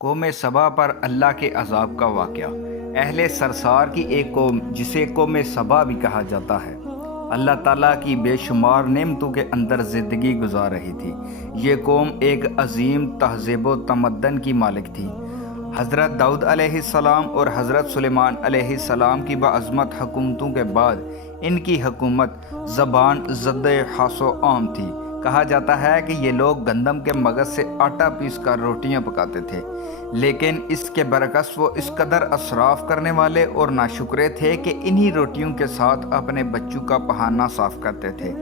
قوم سبا پر اللہ کے عذاب کا واقعہ۔ اہل سرسار کی ایک قوم جسے قوم سبا بھی کہا جاتا ہے، اللہ تعالیٰ کی بے شمار نعمتوں کے اندر زندگی گزار رہی تھی۔ یہ قوم ایک عظیم تہذیب و تمدن کی مالک تھی۔ حضرت داؤد علیہ السلام اور حضرت سلیمان علیہ السلام کی باعظمت حکومتوں کے بعد ان کی حکومت زبان زد خاص و عام تھی۔ کہا جاتا ہے کہ یہ لوگ گندم کے مغز سے آٹا پیس کر روٹیاں پکاتے تھے، لیکن اس کے برعکس وہ اس قدر اسراف کرنے والے اور ناشکرے تھے کہ انہی روٹیوں کے ساتھ اپنے بچوں کا پہانا صاف کرتے تھے،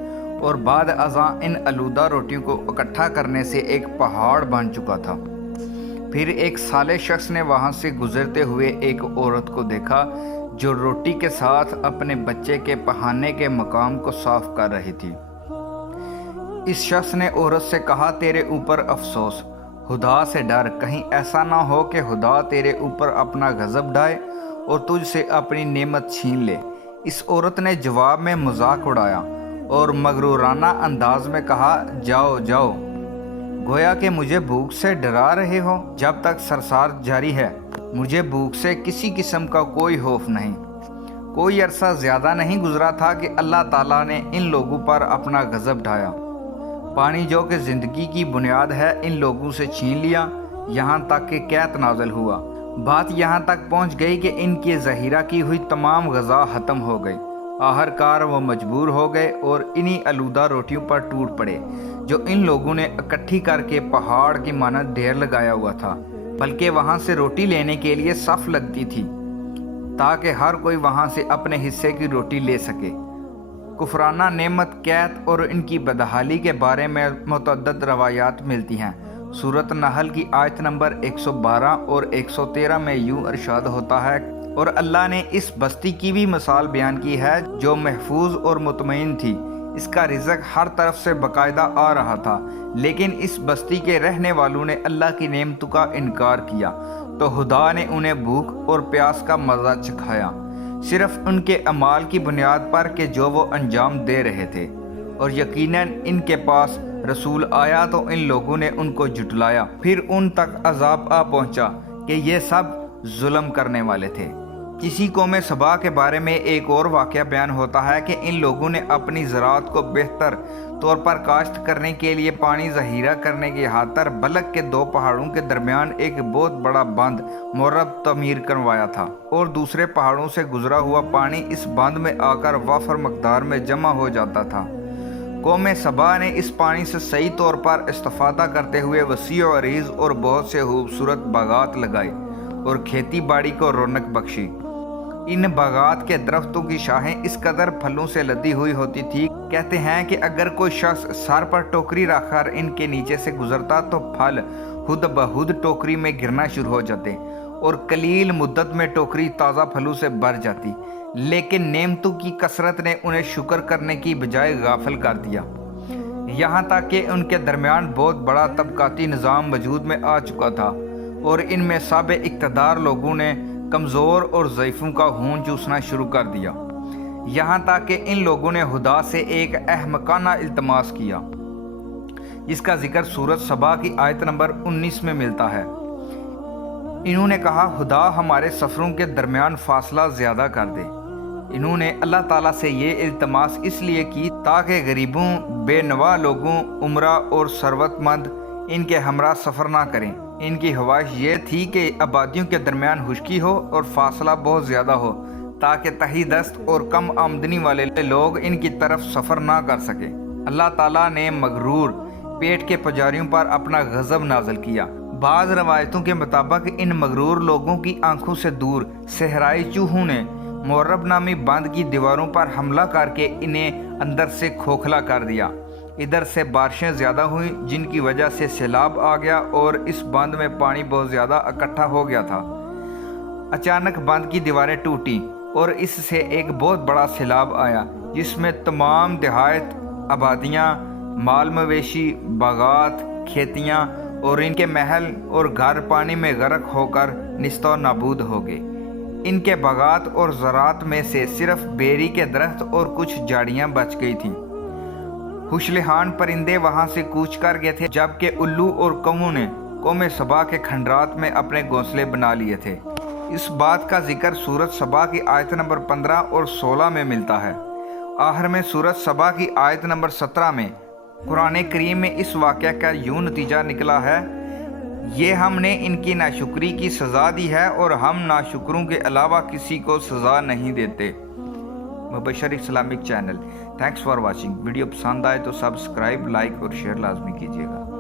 اور بعد ازاں ان آلودہ روٹیوں کو اکٹھا کرنے سے ایک پہاڑ بن چکا تھا۔ پھر ایک صالح شخص نے وہاں سے گزرتے ہوئے ایک عورت کو دیکھا جو روٹی کے ساتھ اپنے بچے کے پہانے کے مقام کو صاف کر رہی تھی۔ اس شخص نے عورت سے کہا، تیرے اوپر افسوس، خدا سے ڈر، کہیں ایسا نہ ہو کہ خدا تیرے اوپر اپنا غضب ڈھائے اور تجھ سے اپنی نعمت چھین لے۔ اس عورت نے جواب میں مذاق اڑایا اور مغرورانہ انداز میں کہا، جاؤ جاؤ، گویا کہ مجھے بھوک سے ڈرا رہے ہو۔ جب تک سرسار جاری ہے مجھے بھوک سے کسی قسم کا کوئی خوف نہیں۔ کوئی عرصہ زیادہ نہیں گزرا تھا کہ اللہ تعالیٰ نے ان لوگوں پر اپنا غضب ڈھایا۔ پانی جو کہ زندگی کی بنیاد ہے ان لوگوں سے چھین لیا، یہاں تک کہ قحط نازل ہوا۔ بات یہاں تک پہنچ گئی کہ ان کی ذخیرہ کی ہوئی تمام غذا ختم ہو گئی۔ آخرکار وہ مجبور ہو گئے اور انہی آلودہ روٹیوں پر ٹوٹ پڑے جو ان لوگوں نے اکٹھی کر کے پہاڑ کی مانند ڈھیر لگایا ہوا تھا، بلکہ وہاں سے روٹی لینے کے لیے صف لگتی تھی تاکہ ہر کوئی وہاں سے اپنے حصے کی روٹی لے سکے۔ کفرانہ نعمت، قحط اور ان کی بدحالی کے بارے میں متعدد روایات ملتی ہیں۔ سورۃ نحل کی آیت نمبر 112 اور 113 میں یوں ارشاد ہوتا ہے، اور اللہ نے اس بستی کی بھی مثال بیان کی ہے جو محفوظ اور مطمئن تھی، اس کا رزق ہر طرف سے باقاعدہ آ رہا تھا، لیکن اس بستی کے رہنے والوں نے اللہ کی نعمتوں کا انکار کیا تو خدا نے انہیں بھوک اور پیاس کا مزہ چکھایا، صرف ان کے اعمال کی بنیاد پر کہ جو وہ انجام دے رہے تھے۔ اور یقیناً ان کے پاس رسول آیا تو ان لوگوں نے ان کو جھٹلایا، پھر ان تک عذاب آ پہنچا کہ یہ سب ظلم کرنے والے تھے۔ کسی قوم سبا کے بارے میں ایک اور واقعہ بیان ہوتا ہے کہ ان لوگوں نے اپنی زراعت کو بہتر طور پر کاشت کرنے کے لیے پانی ذخیرہ کرنے کی خاطر بلک کے دو پہاڑوں کے درمیان ایک بہت بڑا بند مرب تعمیر کروایا تھا، اور دوسرے پہاڑوں سے گزرا ہوا پانی اس بند میں آ کر وافر مقدار میں جمع ہو جاتا تھا۔ قوم سبا نے اس پانی سے صحیح طور پر استفادہ کرتے ہوئے وسیع و عریض اور بہت سے خوبصورت باغات لگائے اور کھیتی باڑی کو رونق بخشی۔ ان باغات کے درختوں کی شاخیں اس قدر پھلوں سے لدی ہوئی ہوتی تھی، کہتے ہیں کہ اگر کوئی شخص سر پر ٹوکری رکھ کر ان کے نیچے سے گزرتا تو پھل خود بخود ٹوکری میں گرنا شروع ہو جاتے اور قلیل مدت میں ٹوکری تازہ پھلوں سے بھر جاتی، لیکن نعمتوں کی کثرت نے انہیں شکر کرنے کی بجائے غافل کر دیا، یہاں تک کہ ان کے درمیان بہت بڑا طبقاتی نظام وجود میں آ چکا تھا، اور ان میں صاحب اقتدار لوگوں نے کمزور اور ضعیفوں کا خون چوسنا شروع کر دیا، یہاں تک کہ ان لوگوں نے خدا سے ایک احمقانہ التماس کیا، جس کا ذکر سورۃ سبا کی آیت نمبر 19 میں ملتا ہے۔ انہوں نے کہا، خدا ہمارے سفروں کے درمیان فاصلہ زیادہ کر دے۔ انہوں نے اللہ تعالیٰ سے یہ التماس اس لیے کی تاکہ غریبوں، بے نوا لوگوں، امراء اور ثروت مند ان کے ہمراہ سفر نہ کریں۔ ان کی خواہش یہ تھی کہ آبادیوں کے درمیان خشکی ہو اور فاصلہ بہت زیادہ ہو تاکہ تہی دست اور کم آمدنی والے لوگ ان کی طرف سفر نہ کر سکیں۔ اللہ تعالیٰ نے مغرور پیٹ کے پجاریوں پر اپنا غضب نازل کیا۔ بعض روایتوں کے مطابق ان مغرور لوگوں کی آنکھوں سے دور صحرائی چوہوں نے مرب نامی بند کی دیواروں پر حملہ کر کے انہیں اندر سے کھوکھلا کر دیا۔ ادھر سے بارشیں زیادہ ہوئیں جن کی وجہ سے سیلاب آ گیا اور اس بند میں پانی بہت زیادہ اکٹھا ہو گیا تھا۔ اچانک بند کی دیواریں ٹوٹیں اور اس سے ایک بہت بڑا سیلاب آیا جس میں تمام دیہات، آبادیاں، مال مویشی، باغات، کھیتیاں اور ان کے محل اور گھر پانی میں غرق ہو کر نیست و نابود ہو گئے۔ ان کے باغات اور زراعت میں سے صرف بیری کے درخت اور کچھ جھاڑیاں بچ گئی تھیں۔ خوشلحان پرندے وہاں سے کوچ کر گئے تھے، جبکہ الو اور کووں نے قوم سبا کے کھنڈرات میں اپنے گھونسلے بنا لیے تھے۔ اس بات کا ذکر سورۃ سبا کی آیت نمبر 15 اور 16 میں ملتا ہے۔ آخر میں سورۃ سبا کی آیت نمبر 17 میں قرآن کریم میں اس واقعہ کا یوں نتیجہ نکلا ہے: یہ ہم نے ان کی ناشکری کی سزا دی ہے اور ہم ناشکروں کے علاوہ کسی کو سزا نہیں دیتے۔ Mubashir Islamic channel, thanks for watching. Video پسند آئے تو سبسکرائب، لائک اور شیئر لازمی کیجیے گا۔